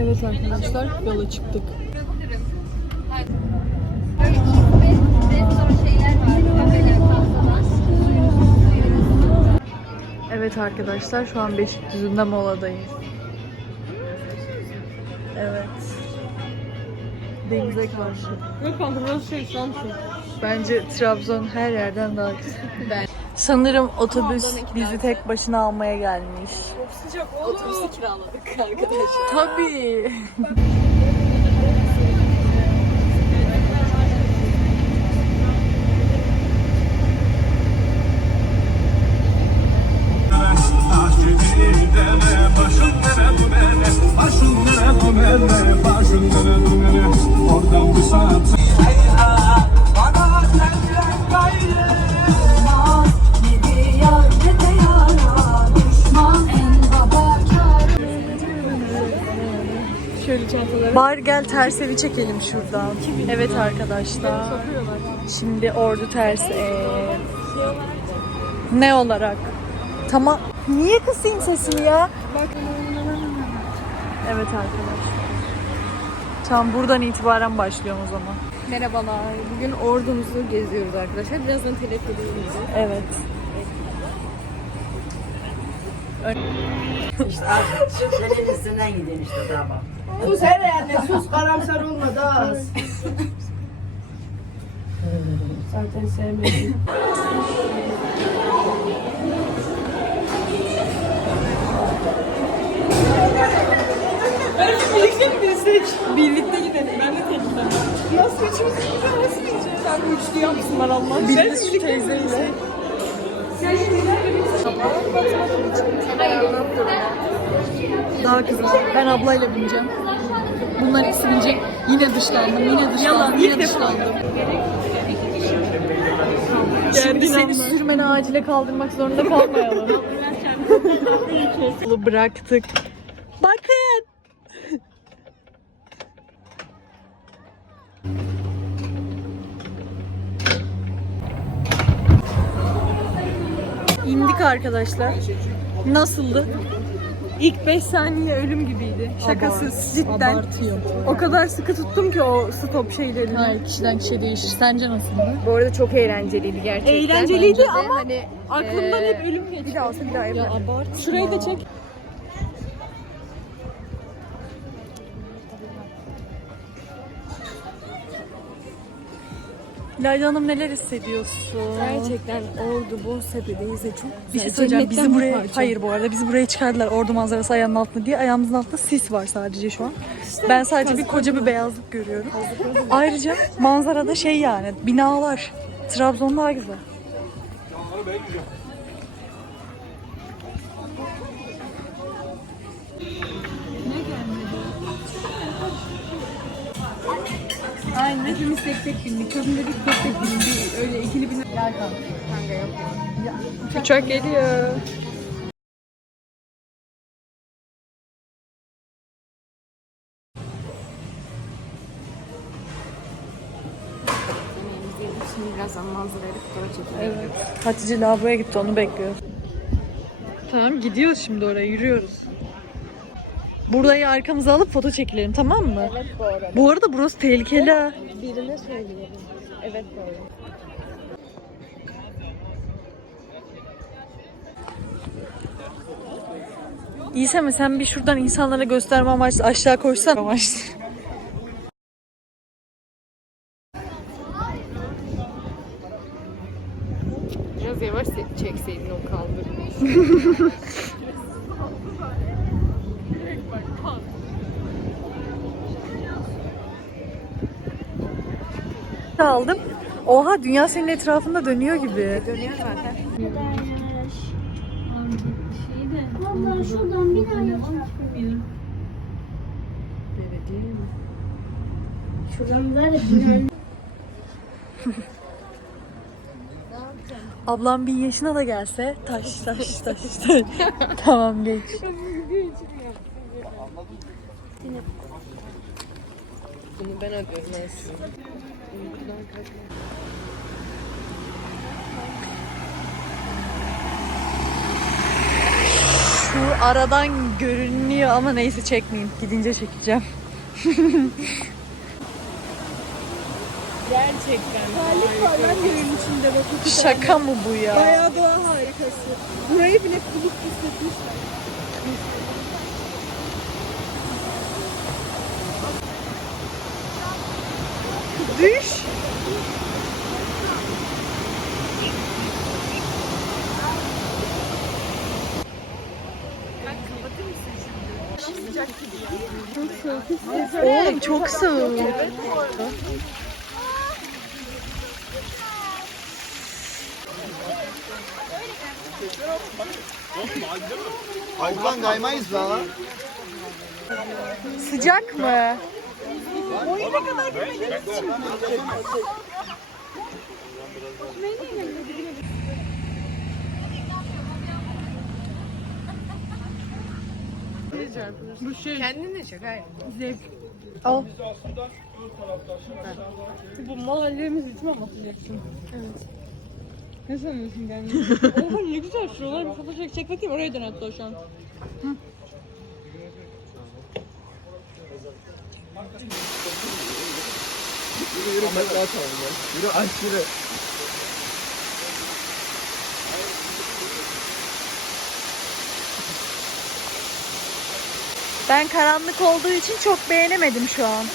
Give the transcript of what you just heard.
Evet arkadaşlar yola çıktık. Evet arkadaşlar şu an Beşikdüzü'nde moladayız. Evet. Denize karşı. Yok kanka burası şey Samsun. Bence Trabzon her yerden daha güzel. Ben. Sanırım otobüs bizi tek başına almaya gelmiş. Sıcak oğlum. Otobüsü kiraladık arkadaşlar. Tabii. Başın nere başın nere dönene, başın nere dönene, oradan bir saat Bari gel tersevi çekelim şuradan. Evet arkadaşlar. Şimdi ordu tersi. Ee, Ne olarak? Tamam. Niye kısayım sesini ya? Evet arkadaşlar. Tamam buradan itibaren başlıyorum o zaman. Merhabalar. Bugün ordumuzu geziyoruz arkadaşlar. Birazdan telefon edeceğiz. Evet. Senin üstünden gidin işte daha bak. Sus hele anne sus karamsar olma da az. Zaten sevmedim. Birlikte mi desek? Birlikte gidelim. Ben de tek gidelim. Nasıl üçümüz gideceğiz? Nasıl gideceğiz? Sen üçlü yapsınlar Allah. Daha güzel. Ben ablayla bineceğim. Bunlar ikisi binecek. Yine dışlandım, yine dışlandım, Yalan, yine dışlandım. Şimdi seni sürmeni acile kaldırmak zorunda kalmayalım. Bıraktık. İndik arkadaşlar. Nasıldı? İlk 5 saniye ölüm gibiydi. Şakasız cidden. Abartıyor. O kadar sıkı tuttum ki o stop şeylerini. Hayır kişiden kişiye değişir. Sence nasıldı? Bu arada çok eğlenceliydi gerçekten. Eğlenceliydi Bence de. ama hani aklımdan hep ölüm geçti. Bir daha olsa bir daha. Abartma. Şurayı da çek. Layla Hanım neler hissediyorsun? Gerçekten Ordu Boztepe'deyiz ve çok Bir şey söyleyeceğim. Bizi buraya, hayır bu arada bizi buraya çıkardılar ordu manzarası ayağının altında diye. Ayağımızın altında sis var sadece şu an. ben sadece bir koca bir beyazlık görüyorum. Ayrıca manzarada şey yani binalar. Trabzon daha güzel. Aynen hepimiz tek tek bindik. Kadın dedik tek tek bindik. Öyle ikili bin. Gel kanka yok. Uçak geliyor. Şimdi birazdan fotoğraf çekelim. Evet. Hatice lavaboya gitti onu bekliyoruz. Tamam gidiyoruz şimdi oraya yürüyoruz. Burayı arkamıza alıp foto çekilelim tamam mı? Evet bu arada. Bu arada burası tehlikeli. ha. Birine söyleyelim. Evet doğru. İyiyse mi sen bir şuradan insanlara gösterme amaçlı aşağı koysan amaçlı. Biraz yavaş çekseydin o kaldırmayı. aldım. Oha dünya senin etrafında dönüyor gibi. Dönüyor zaten. Vallahi şuradan bir. Şuradan binanın Ablam bin yaşına da gelse taş taş taş taş. tamam geç. Bunu ben ödüyorum Su aradan görünüyor ama neyse çekmeyeyim. Gidince çekeceğim. Gerçekten. Halik var lan yerin içinde bakın. Şaka mı bu ya? Bayağı doğa harikası. Burayı bile bulut hissetmişler. Düş. Oğlum çok soğuk. Ablan kaymayız la. Sıcak mı? Al. Bu mahallemiz için ama atacaksın. Evet. Ne sanıyorsun kendini? Oğlum ne güzel şuralara bir foto çek. Çek bakayım oraya dön hatta şu an. Yürü ben daha çaldım ya. Yürü yürü. Ben karanlık olduğu için çok beğenemedim şu an.